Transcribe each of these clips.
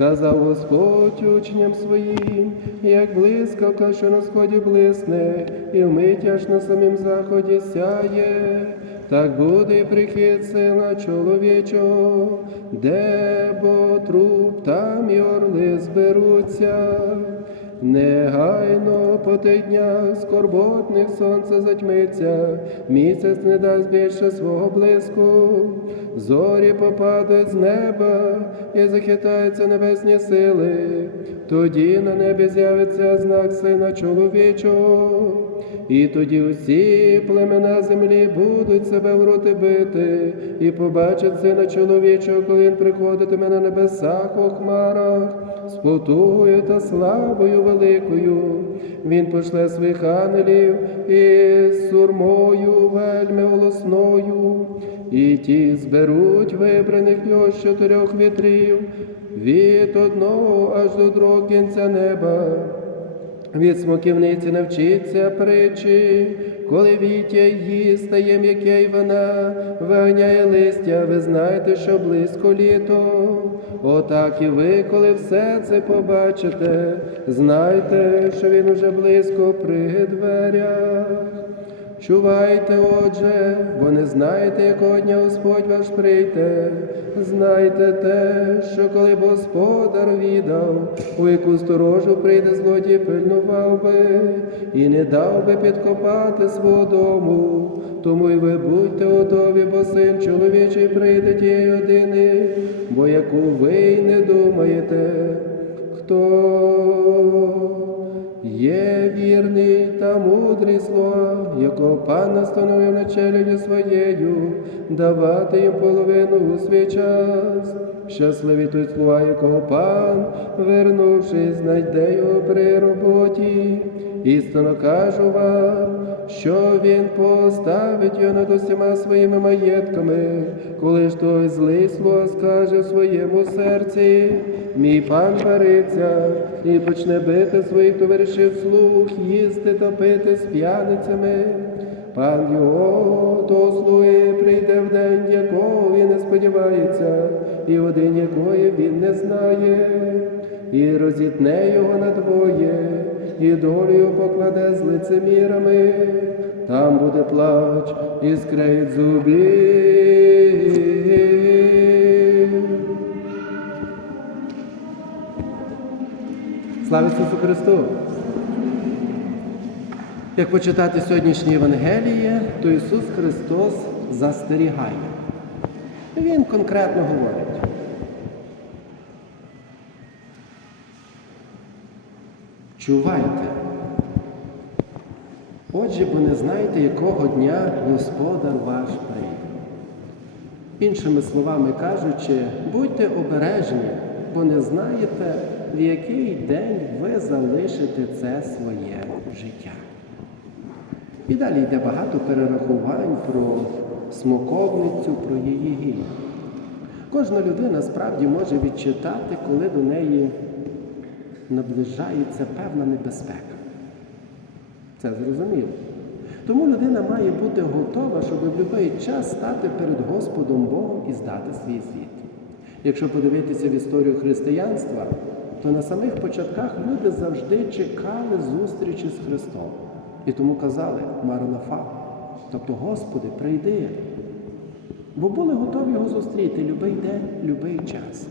Сказав Господь учням своїм, як блискавка, що на сході блисне, і вмить аж на самім заході сяє, так буде і прихід сина чоловічого, де бо труп, там і орли зберуться. Негайно по тих днях скорботних сонце затьмиться, місяць не дасть більше свого блиску, зорі попадуть з неба і захитаються небесні сили. Тоді на небі з'явиться знак сина чоловічого, і тоді усі племена землі будуть себе в роти бити, і побачать сина чоловічого, коли він приходитиме на небесах у хмарах з потугою та славою великою. Він пошле своїх ангелів із сурмою вельми голосною, і ті зберуть вибраних його з чотирьох вітрів від одного аж до другого кінця неба. Від смоківниці навчиться притчі, коли вітя її стає м'яке й вона виганяє листя, ви знаєте, що близько літо. Отак і ви, коли все це побачите, знайте, що він уже близько при дверях. Чувайте, отже, бо не знаєте, якого дня Господь ваш прийде. Знайте те, що коли б Господар відав, у яку сторожу прийде злодій, пильнував би і не дав би підкопати свого дому. Тому й ви будьте готові, бо син чоловічий прийде тієї години, бо яку ви й не думаєте, хто Є вірний та мудрий слова, якого пан настановив на челюді своєю, давати їм половину у свій час. Щасливі той слова, якого пан, вернувшись, знайде його при роботі. Істинно кажу вам, що він поставить його над усіма своїми маєтками, коли ж той злий слово скаже в своєму серці, мій пан бариться і почне бити своїх товаришів слух, їсти та пити з п'яницями. Пан його слуги прийде в день, якого він не сподівається, і один якої він не знає, і розітне його на двоє, і долю покладе з лицемірами, там буде плач і скрить зубів. Слава Ісусу Христу! Як почитати сьогоднішнє Євангеліє, то Ісус Христос застерігає. Він конкретно говорить. Чувайте. Отже, бо не знаєте, якого дня Господар ваш прийде. Іншими словами кажучи, будьте обережні, бо не знаєте, в який день ви залишите це своє життя. І далі йде багато перерахувань про смоковницю, про її гіль. Кожна людина справді може відчитати, коли до неї наближається певна небезпека. Це зрозуміло. Тому людина має бути готова, щоб в будь-який час стати перед Господом Богом і здати свій звіт. Якщо подивитися в історію християнства, то на самих початках люди завжди чекали зустрічі з Христом. І тому казали Маранафа, тобто Господи, прийди. Бо були готові його зустріти любий день, любий час.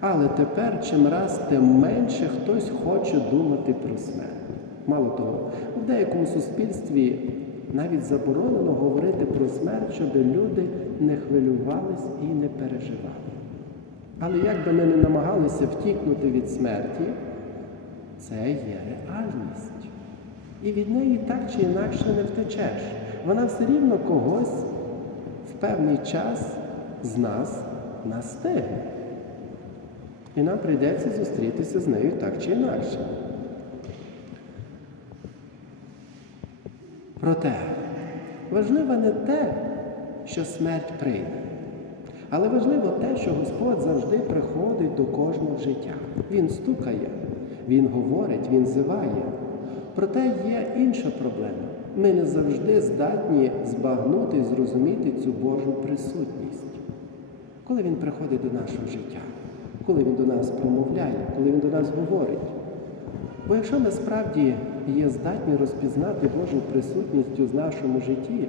Але тепер, чим раз, тим менше хтось хоче думати про смерть. Мало того, в деякому суспільстві навіть заборонено говорити про смерть, щоб люди не хвилювались і не переживали. Але як би ми не намагалися втікнути від смерті, це є реальність. І від неї так чи інакше не втечеш. Вона все рівно когось в певний час з нас настигне. І нам прийдеться зустрітися з нею так чи інакше. Проте важливо не те, що смерть прийде, але важливо те, що Господь завжди приходить до кожного життя. Він стукає, Він говорить, Він зиває. Проте є інша проблема. Ми не завжди здатні збагнути і зрозуміти цю Божу присутність, коли Він приходить до нашого життя. коли Він до нас промовляє, коли Він до нас говорить. Бо якщо ми справді є здатні розпізнати Божу присутність у нашому житті,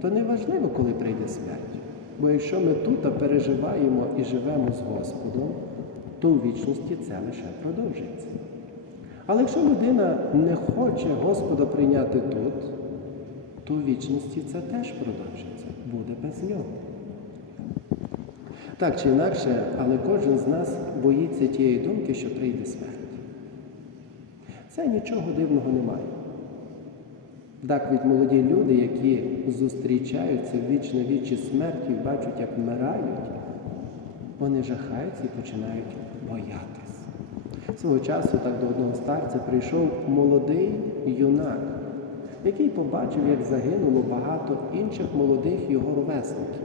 то не важливо, коли прийде смерть. Бо якщо ми тут переживаємо і живемо з Господом, то у вічності це лише продовжується. Але якщо людина не хоче Господа прийняти тут, то у вічності це теж продовжиться, буде без нього. Так чи інакше, але кожен з нас боїться тієї думки, що прийде смерть. Це нічого дивного немає. Так від молоді люди, які зустрічаються в вічне вічі смерті, бачать, як вмирають, вони жахаються і починають боятись. Свого часу так до одного старця прийшов молодий юнак, який побачив, як загинуло багато інших молодих його ровесників.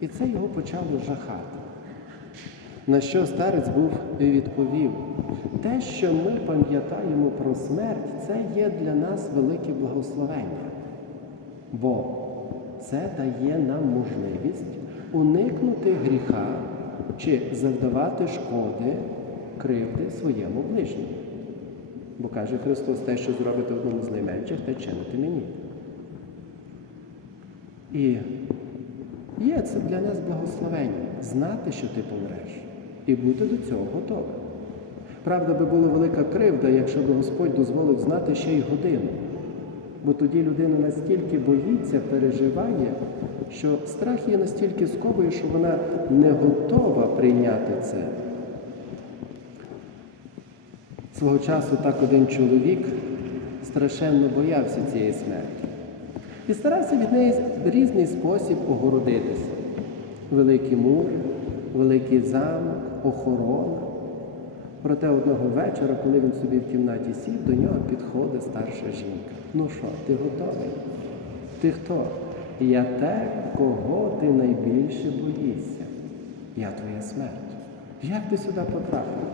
І це його почало жахати. На що старець був і відповів, те, що ми пам'ятаємо про смерть, це є для нас велике благословення, бо це дає нам можливість уникнути гріха чи завдавати шкоди, кривди своєму ближньому. Бо каже Христос, те, що зробите одному з найменших, те чините мені. І Є це для нас благословення знати, що ти помреш, і бути до цього готовим. Правда, би була велика кривда, якщо б Господь дозволив знати ще й годину. Бо тоді людина настільки боїться, переживає, що страх її настільки сковує, що вона не готова прийняти це. Свого часу так один чоловік страшенно боявся цієї смерті і старався від неї в різний спосіб огородитися. Великий мур, великий замок, охорона. Проте одного вечора, коли він собі в кімнаті сів, до нього підходить старша жінка. Ну що, ти готовий? Ти хто? Я те, кого ти найбільше боїшся. Я твоя смерть. Як ти сюди потрапив?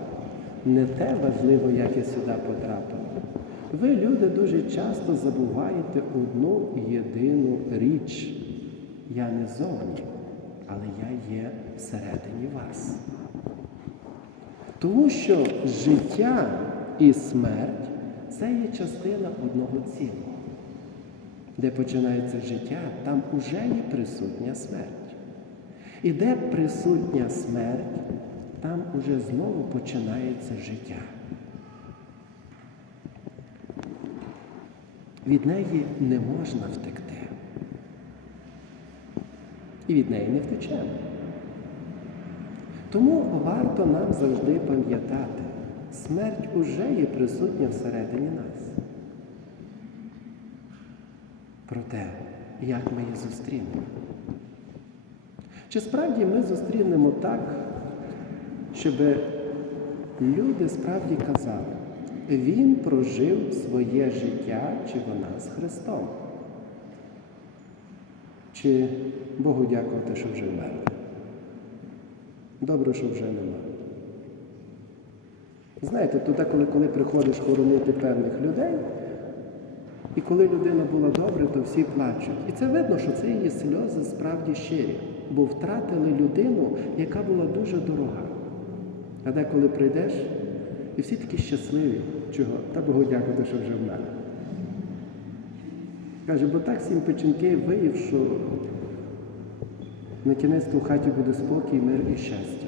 Не те важливо, як я сюди потрапив. Ви, люди, дуже часто забуваєте одну єдину річ. Я не зовні, але я є всередині вас. Тому що життя і смерть це є частина одного цілого. Де починається життя, там уже є присутня смерть. І де присутня смерть, там уже знову починається життя. Від неї не можна втекти. І від неї не втечемо. Тому варто нам завжди пам'ятати, смерть уже є присутня всередині нас. Про те, як ми її зустрінемо. Чи справді ми зустрінемо так, щоб люди справді казали, він прожив своє життя чи вона з Христом? Чи Богу дякувати, що вже вмерли? Добре, що вже нема. Знаєте, туди, коли, коли приходиш хоронити певних людей, і коли людина була добра, то всі плачуть. І це видно, що це її сльози справді щирі, бо втратили людину, яка була дуже дорога. А деколи прийдеш, і всі такі щасливі. Чого? Та Богу дякувати, що вже вмер. Каже, бо так сім печінки виїв, що на кінець у хаті буде спокій, мир і щастя.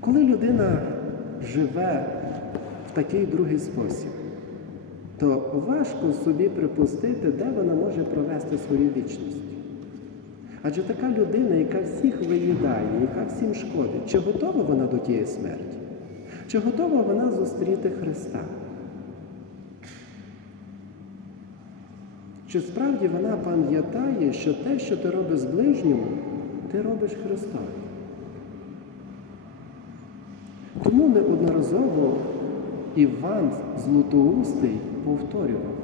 Коли людина живе в такий другий спосіб, то важко собі припустити, де вона може провести свою вічність. Адже така людина, яка всіх виїдає, яка всім шкодить, чи готова вона до тієї смерті? Чи готова вона зустріти Христа? Чи справді вона пам'ятає, що те, що ти робиш з ближньому, ти робиш Христові? Тому неодноразово Іван Златоустий повторював,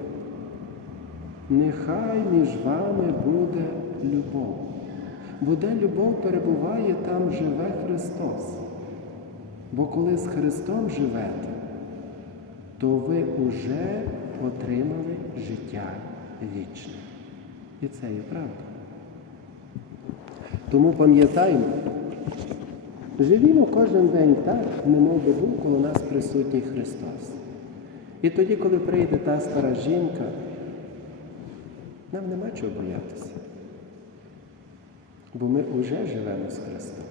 нехай між вами буде любов, бо де любов перебуває, там живе Христос. Бо коли з Христом живете, то ви вже отримали життя вічне. І це є правда. Тому пам'ятаємо, Живімо кожен день так, немов би був коло нас присутній Христос. І тоді, коли прийде та стара жінка, нам нема чого боятися. Бо ми вже живемо з Христом.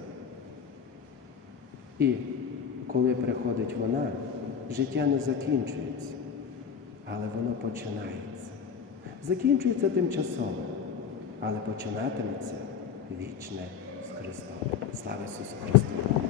І коли приходить вона, життя не закінчується, але воно починається. Закінчується тимчасово, але починатиметься вічне з Христом. Слава Ісусу Христу!